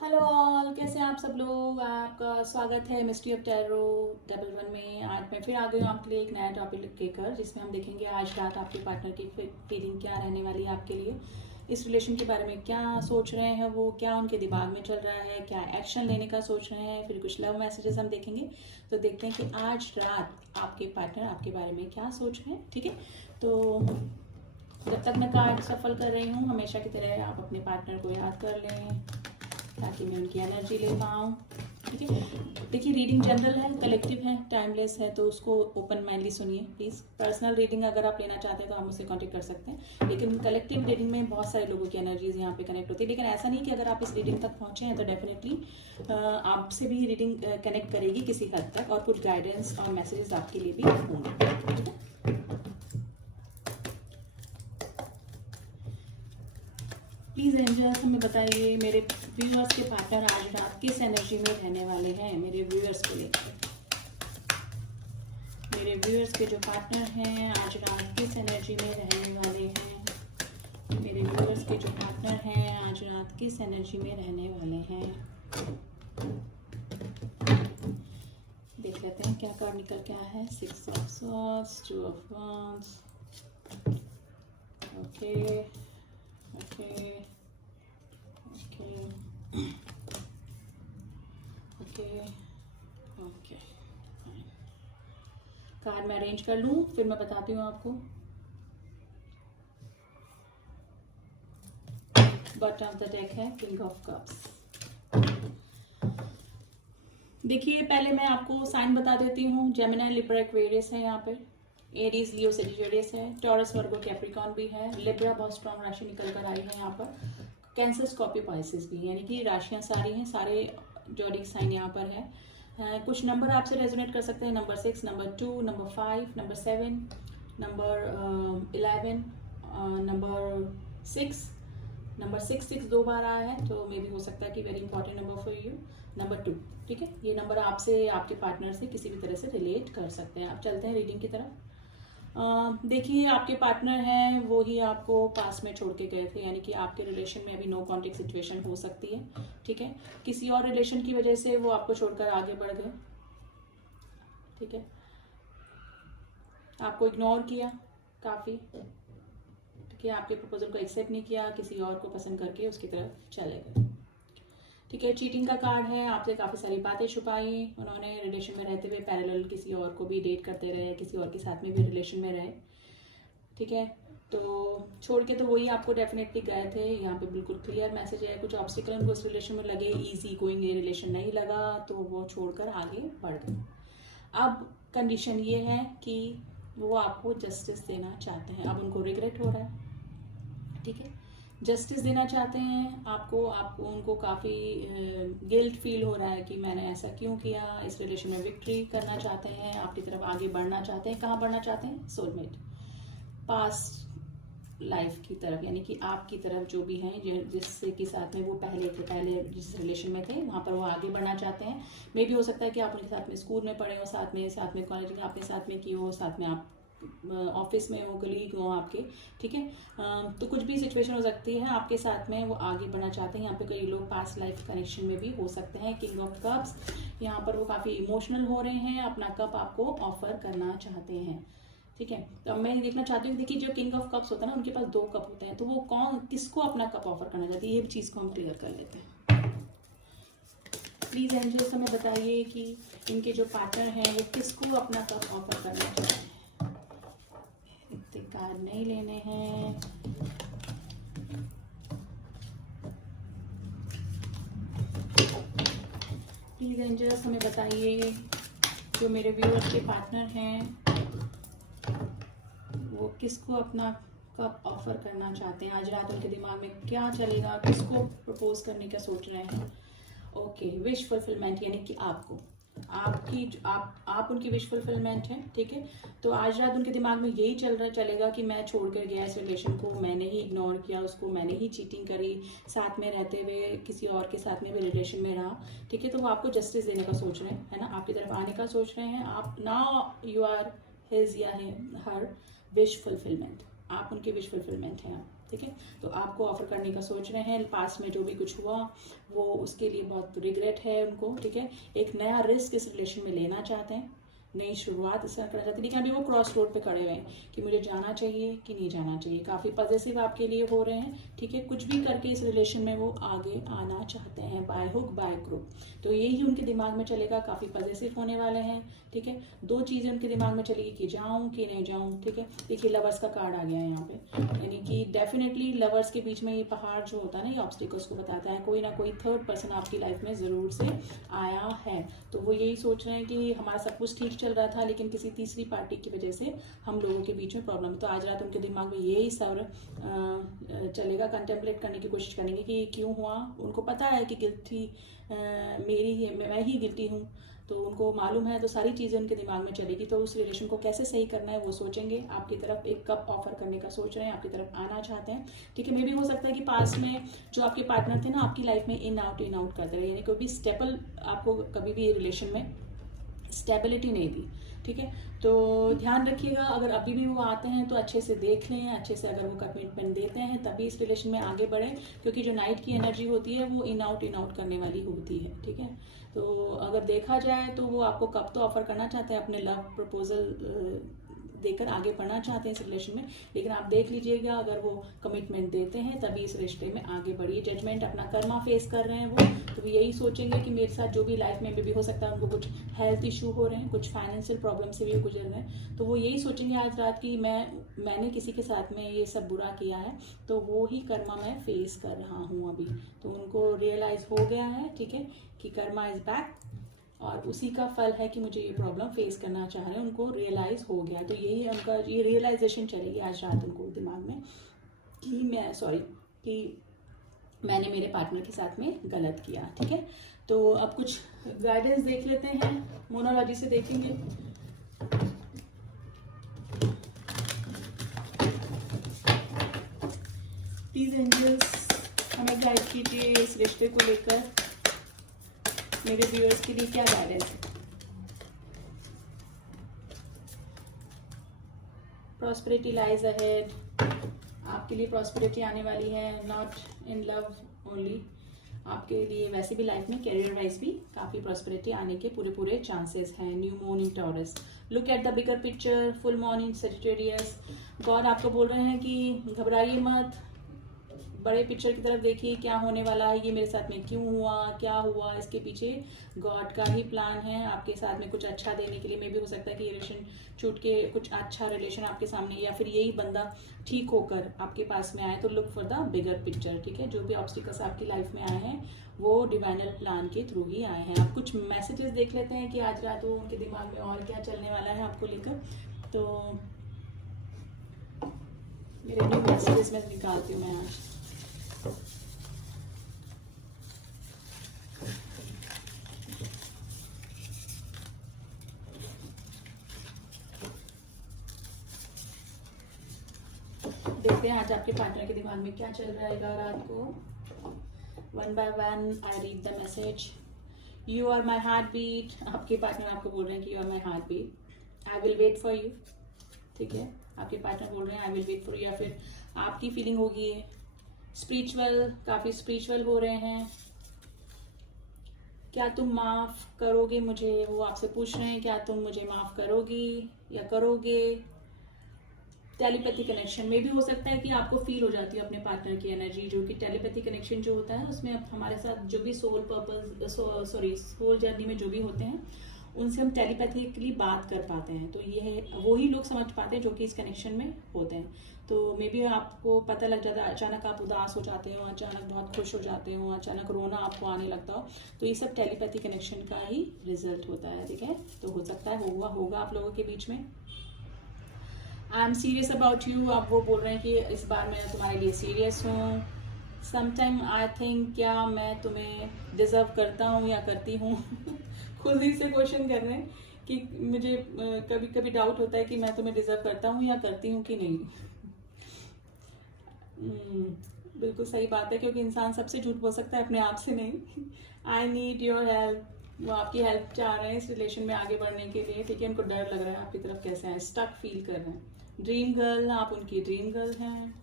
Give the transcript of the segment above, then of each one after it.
Hello all, कैसे हैं आप सब लोग। आपका स्वागत है mystery of tarot double one में। आज मैं फिर आ गई हूँ आपके लिए एक नया टॉपिक लेकर, जिसमें हम देखेंगे आज रात आपके पार्टनर की फीलिंग क्या रहने वाली है आपके लिए, इस रिलेशन के बारे में क्या सोच रहे हैं वो, क्या उनके दिमाग में चल रहा है, क्या एक्शन लेने का सोच रहे हैं, फिर कुछ लव मैसेजेस हम देखेंगे। तो देखते हैं कि आज रात आपके पार्टनर आपके बारे में क्या सोच रहे हैं। ठीक है, तो जब तक मैं कार्ड सफल कर रही हूँ, हमेशा की तरह आप अपने पार्टनर को याद कर लें ताकि मैं उनकी एनर्जी ले पाऊँ। ठीक है, देखिए रीडिंग जनरल है, कलेक्टिव है, टाइमलेस है, तो उसको ओपन माइंडली सुनिए प्लीज़। पर्सनल रीडिंग अगर आप लेना चाहते हैं तो आप मुझसे कांटेक्ट कर सकते हैं, लेकिन कलेक्टिव रीडिंग में बहुत सारे लोगों की एनर्जीज यहाँ पे कनेक्ट होती है। लेकिन ऐसा नहीं कि अगर आप इस रीडिंग तक पहुँचे हैं तो डेफिनेटली आपसे भी रीडिंग कनेक्ट करेगी किसी हद तक, और कुछ गाइडेंस और मैसेजेस आपके लिए भी होंगे। ठीक है, प्लीज़ एंजल्स हमें बताइए मेरे व्यूअर्स के पार्टनर आज रात किस एनर्जी में रहने वाले हैं। मेरे व्यूअर्स को लेकर, मेरे व्यूअर्स के जो पार्टनर हैं आज रात किस एनर्जी में रहने वाले हैं। मेरे व्यूअर्स के जो पार्टनर हैं आज रात किस एनर्जी में रहने वाले हैं। देख लेते हैं क्या कार्ड निकल के आया है। 6 of swords, 2 of wands. Okay okay okay okay okay, card मैं अरेंज कर लूँ फिर मैं बताती हूँ आपको। बॉटम ऑफ द डेक है किंग ऑफ कप्स। देखिए पहले मैं आपको साइन बता देती हूँ। जेमिनी, लिब्रा, एक्वेरियस है यहाँ पे। एरीज, लियो, सेजिटेरियस है। टॉरस, वर्गो, कैप्रिकॉन भी है। लिब्रा बहुत स्ट्रॉन्ग राशि निकल कर आई है यहाँ पर। कैंसर, स्कॉर्पियो, पाइसेस भी, यानी कि राशियाँ सारी हैं, सारे जोडिक साइन यहाँ पर है। कुछ नंबर आपसे रेजोनेट कर सकते हैं। Number 6, number 2, number 5, number 7, number 11, number 6। Number 6 दो बार आया है, तो मे भी हो सकता है कि very important number for you. Number 2, ठीक है, ये नंबर आपसे आपके पार्टनर से किसी भी तरह से रिलेट कर सकते हैं। आप चलते हैं रीडिंग की तरफ। देखिए आपके पार्टनर हैं वो ही आपको पास में छोड़ के गए थे, यानी कि आपके रिलेशन में अभी नो कॉन्टेक्ट सिचुएशन हो सकती है। ठीक है, किसी और रिलेशन की वजह से वो आपको छोड़कर आगे बढ़ गए। ठीक है, आपको इग्नोर किया काफ़ी। ठीक है, आपके प्रपोजल को एक्सेप्ट नहीं किया, किसी और को पसंद करके उसकी तरफ चले गए। ठीक है, चीटिंग का कार्ड है। आपसे काफ़ी सारी बातें छुपाई उन्होंने। रिलेशन में रहते हुए पैरेलल किसी और को भी डेट करते रहे, किसी और के साथ में भी रिलेशन में रहे। ठीक है, तो छोड़ के तो वही आपको डेफिनेटली गए थे। यहाँ पे बिल्कुल क्लियर मैसेज है। कुछ ऑब्स्टिकल उनको उस रिलेशन में लगे, इजी गोइंग ये रिलेशन नहीं लगा, तो वो छोड़कर आगे बढ़ गए। अब कंडीशन ये है कि वो आपको जस्टिस देना चाहते हैं। अब उनको रिग्रेट हो रहा है। ठीक है, जस्टिस देना चाहते हैं आपको उनको काफ़ी गिल्ट फील हो रहा है कि मैंने ऐसा क्यों किया। इस रिलेशन में विक्ट्री करना चाहते हैं, आपकी तरफ आगे बढ़ना चाहते हैं। कहाँ बढ़ना चाहते हैं? सोलमेट, पास्ट लाइफ की तरफ, यानी कि आपकी तरफ जो भी हैं, जिससे कि साथ में वो पहले जिस रिलेशन में थे वहाँ पर वो आगे बढ़ना चाहते हैं। मे भी हो सकता है कि आप उनके साथ में स्कूल में पढ़े हो, साथ में कॉलेज में आपने साथ में की हो, साथ में आप ऑफिस में हो, कलीग हो आपके। ठीक है, तो कुछ भी सिचुएशन हो सकती है, आपके साथ में वो आगे बढ़ना चाहते हैं। यहाँ पे कई लोग पास्ट लाइफ कनेक्शन में भी हो सकते हैं। किंग ऑफ कप्स, यहाँ पर वो काफ़ी इमोशनल हो रहे हैं, अपना कप आपको ऑफर करना चाहते हैं। ठीक है, तो अब मैं देखना चाहती हूँ, देखिए जो किंग ऑफ कप्स होता है ना, उनके पास 2 कप होते हैं, तो वो किसको अपना कप ऑफर करना चाहती है, ये चीज़ को हम क्लियर कर लेते हैं। प्लीज़ एंजल्स हमें बताइए कि इनके जो पार्टनर हैं वो किसको अपना कप ऑफर करना चाहते हैं। इतने कार्ड नहीं लेने हैं। प्लीज़ एंजल्स हमें बताइए जो मेरे व्यूअर्स के पार्टनर हैं वो किसको अपना कप ऑफर करना चाहते हैं। आज रात उनके दिमाग में क्या चलेगा, किसको प्रपोज करने का सोच रहे हैं। ओके, विश फुलफिलमेंट, यानी कि आप उनकी विश फुलफिलमेंट है। ठीक है, तो आज रात उनके दिमाग में यही चलेगा कि मैं छोड़कर गया इस रिलेशन को, मैंने ही इग्नोर किया उसको, मैंने ही चीटिंग करी, साथ में रहते हुए किसी और के साथ में भी रिलेशन में रहा। ठीक है, तो वो आपको जस्टिस देने का सोच रहे हैं, है ना, आपकी तरफ आने का सोच रहे हैं। आप नाउ यू आर हिज या हर विश फुलफिलमेंट। आप उनके विश फुलफिलमेंट हैं आप, ठीक है। तो आपको ऑफर करने का सोच रहे हैं, पास्ट में जो भी कुछ हुआ वो उसके लिए बहुत रिग्रेट है उनको, ठीक है। एक नया रिस्क इस रिलेशन में लेना चाहते हैं, नई शुरुआत इस तरह करना चाहते हैं, लेकिन अभी वो क्रॉस रोड पे खड़े हुए हैं कि मुझे जाना चाहिए कि नहीं जाना चाहिए। काफ़ी पॉजिटिव आपके लिए हो रहे हैं, ठीक है। कुछ भी करके इस रिलेशन में वो आगे आना चाहते हैं, बाय हुक बाय क्रुक। तो यही उनके दिमाग में चलेगा, काफ़ी पॉजिटिव होने वाले हैं, ठीक है। दो चीज़ें उनके दिमाग में चलेगी कि जाऊँ कि नहीं जाऊँ, ठीक है। देखिए लवर्स का कार्ड आ गया है यहाँ पे, यानी कि डेफिनेटली लवर्स के बीच में ये पहाड़ जो होता है ना, ये ऑब्स्टिकल्स को बताता है। कोई ना कोई थर्ड पर्सन आपकी लाइफ में ज़रूर से आया है, तो वो यही सोच रहे हैं कि हमारा सब कुछ ठीक चल रहा था, लेकिन किसी तीसरी पार्टी की वजह से हम लोगों के बीच में प्रॉब्लम। तो आज रात उनके दिमाग में यही सर चलेगा, कंटेम्पलेट करने की कोशिश करेंगे कि ये क्यों हुआ। उनको पता है कि गिल्टी मेरी है, मैं ही गिल्टी हूँ, तो उनको मालूम है, तो सारी चीज़ें उनके दिमाग में चलेगी। तो उस रिलेशन को कैसे सही करना है वो सोचेंगे। आपकी तरफ एक कप ऑफर करने का सोच रहे हैं, आपकी तरफ आना चाहते हैं, ठीक है। मे भी हो सकता है कि पास में जो आपके पार्टनर थे ना, आपकी लाइफ में इन आउट करते रहे, यानी कोई भी स्टेबल आपको कभी भी रिलेशन में स्टेबिलिटी नहीं दी, ठीक है। तो ध्यान रखिएगा, अगर अभी भी वो आते हैं तो अच्छे से देख लें, अच्छे से अगर वो कमिटमेंट देते हैं तभी इस रिलेशन में आगे बढ़ें, क्योंकि जो नाइट की एनर्जी होती है वो इन आउट करने वाली होती है, ठीक है। तो अगर देखा जाए तो वो आपको कब तो ऑफर करना चाहते हैं, अपने लव प्रपोजल देकर आगे बढ़ना चाहते हैं इस रिलेशन में, लेकिन आप देख लीजिएगा अगर वो कमिटमेंट देते हैं तभी इस रिश्ते में आगे बढ़िए। जजमेंट अपना कर्मा फेस कर रहे हैं वो, तो यही सोचेंगे कि मेरे साथ जो भी लाइफ में भी हो सकता है, उनको कुछ हेल्थ इशू हो रहे हैं, कुछ फाइनेंशियल प्रॉब्लम से भी गुजर रहे हैं, तो वो यही सोचेंगे आज रात की मैंने किसी के साथ में ये सब बुरा किया है, तो वो ही कर्मा मैं फेस कर रहा हूँ अभी। तो उनको रियलाइज हो गया है, ठीक है, कि कर्मा इज बैक, और उसी का फल है कि मुझे ये प्रॉब्लम फेस करना चाह रहे हैं, उनको रियलाइज़ हो गया। तो यही उनका ये रियलाइजेशन चलेगी आज रात उनको दिमाग में कि मैंने मेरे पार्टनर के साथ में गलत किया, ठीक है। तो अब कुछ गाइडेंस देख लेते हैं, मोनोलॉजी से देखेंगे। प्लीज एंजल्स हमें गाइड कीजिए इस रिश्ते को लेकर, मेरे व्यूअर्स के लिए क्या गाइडेंस है। प्रॉस्पेरिटी लाइज अहेड, आपके लिए प्रॉस्पेरिटी आने वाली है, नॉट इन लव ओनली, आपके लिए वैसे भी लाइफ में कैरियर वाइज भी काफ़ी प्रॉस्पेरिटी आने के पूरे चांसेस हैं। New moon in taurus, look at the bigger picture, full moon in Sagittarius. God आपको बोल रहे हैं कि घबराइए मत, बड़े पिक्चर की तरफ देखिए, क्या होने वाला है, ये मेरे साथ में क्यों हुआ, क्या हुआ, इसके पीछे गॉड का ही प्लान है आपके साथ में कुछ अच्छा देने के लिए। मे भी हो सकता है कि ये रिलेशन छूट के कुछ अच्छा रिलेशन आपके सामने, या फिर यही बंदा ठीक होकर आपके पास में आए। तो look for the bigger picture, ठीक है। जो भी ऑब्स्टिकल्स आपकी लाइफ में आए हैं वो डिवाइनल प्लान के थ्रू ही आए हैं। आप कुछ मैसेजेस देख लेते हैं कि आज रात वो उनके दिमाग में और क्या चलने वाला है आपको लेकर। तो मेरे न्यू मैसेजेस में निकालती हूँ मैं आज। देखते हैं आज आपके पार्टनर के दिमाग में क्या चल रहा है रात को। One by one I read the message. You are my heart beat, आपके पार्टनर आपको बोल रहे हैं कि you are my heart beat, I will wait for you, ठीक है। आपके पार्टनर बोल रहे हैं I will wait for you, या फिर आपकी फीलिंग होगी स्पिरिचुअल, काफ़ी स्पिरिचुअल हो रहे हैं। क्या तुम माफ़ करोगे मुझे, वो आपसे पूछ रहे हैं क्या तुम मुझे माफ़ करोगी या करोगे। टेलीपैथी कनेक्शन में भी हो सकता है कि आपको फील हो जाती है अपने पार्टनर की एनर्जी, जो कि टेलीपैथी कनेक्शन जो होता है उसमें हमारे साथ जो भी सोल जर्नी में जो भी होते हैं उनसे हम टेलीपैथिकली बात कर पाते हैं। तो ये वही लोग समझ पाते हैं जो कि इस कनेक्शन में होते हैं। तो मे बी आपको पता लग जाता है, अचानक आप उदास हो जाते हो, अचानक बहुत खुश हो जाते हो, अचानक रोना आपको आने लगता हो, तो ये सब टेलीपैथी कनेक्शन का ही रिजल्ट होता है, ठीक है। तो हो सकता है होगा आप लोगों के बीच में। I am serious about you, आप वो बोल रहे हैं कि इस बार मैं तुम्हारे लिए सीरियस हूँ। समटाइम आई थिंक, क्या मैं तुम्हें डिजर्व करता हूँ या करती हूँ खुद ही से क्वेश्चन कर रहे हैं कि मुझे कभी कभी डाउट होता है कि मैं तुम्हें डिजर्व करता हूँ या करती हूँ कि नहीं। बिल्कुल सही बात है, क्योंकि इंसान सबसे झूठ बोल सकता है, अपने आप से नहीं। आई नीड योर हेल्प, वो आपकी हेल्प चाह रहे हैं इस रिलेशन में आगे बढ़ने के लिए, ठीक है। उनको डर लग रहा है आपकी तरफ कैसे आए, स्टक फील कर रहे हैं, ड्रीम गर्ल, आप उनकी ड्रीम गर्ल हैं।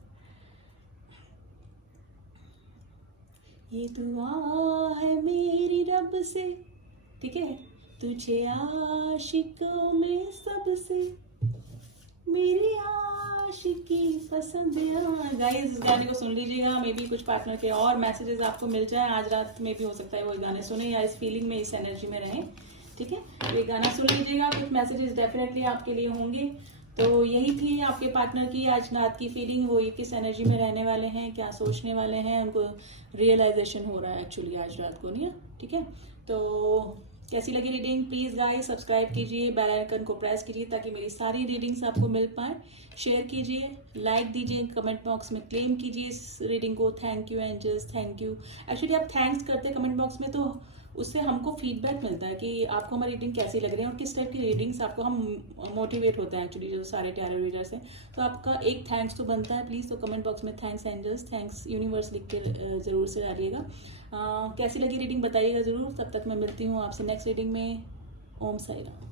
ये दुआ है मेरी रब से, ठीक है, तुझे आशिकों में सबसे मेरी आशिकी पसंद है। गाइस इस गाने को सुन लीजिएगा, मे बी कुछ पार्टनर के और मैसेजेस आपको मिल जाए आज रात में भी, हो सकता है वो गाने सुने या इस फीलिंग में, इस एनर्जी में रहें, ठीक है। ये गाना सुन लीजिएगा, कुछ मैसेजेस डेफिनेटली आपके लिए होंगे। तो यही थी आपके पार्टनर की आज रात की फीलिंग, वो ये किस एनर्जी में रहने वाले हैं, क्या सोचने वाले हैं, उनको रियलाइजेशन हो रहा है एक्चुअली आज रात को, नहीं, ठीक है। तो कैसी लगी रीडिंग, प्लीज़ गाइस सब्सक्राइब कीजिए, बेल आइकन को प्रेस कीजिए ताकि मेरी सारी रीडिंग्स आपको मिल पाए। शेयर कीजिए, लाइक दीजिए, कमेंट बॉक्स में क्लेम कीजिए इस रीडिंग को। Thank you angels, thank you. Actually आप थैंक्स करते हैं कमेंट बॉक्स में तो उससे हमको फीडबैक मिलता है कि आपको हमारी रीडिंग कैसी लग रही है और किस टाइप की रीडिंग्स आपको, हम मोटिवेट होते हैं एक्चुअली जो सारे टैरो रीडर्स हैं। तो आपका एक थैंक्स तो बनता है प्लीज़, तो कमेंट बॉक्स में थैंक्स एंजल्स, थैंक्स यूनिवर्स लिख के ज़रूर से डालिएगा। कैसी लगी रीडिंग बताइएगा ज़रूर। तब तक मैं मिलती हूँ आपसे नेक्स्ट रीडिंग में। ओम साई राम।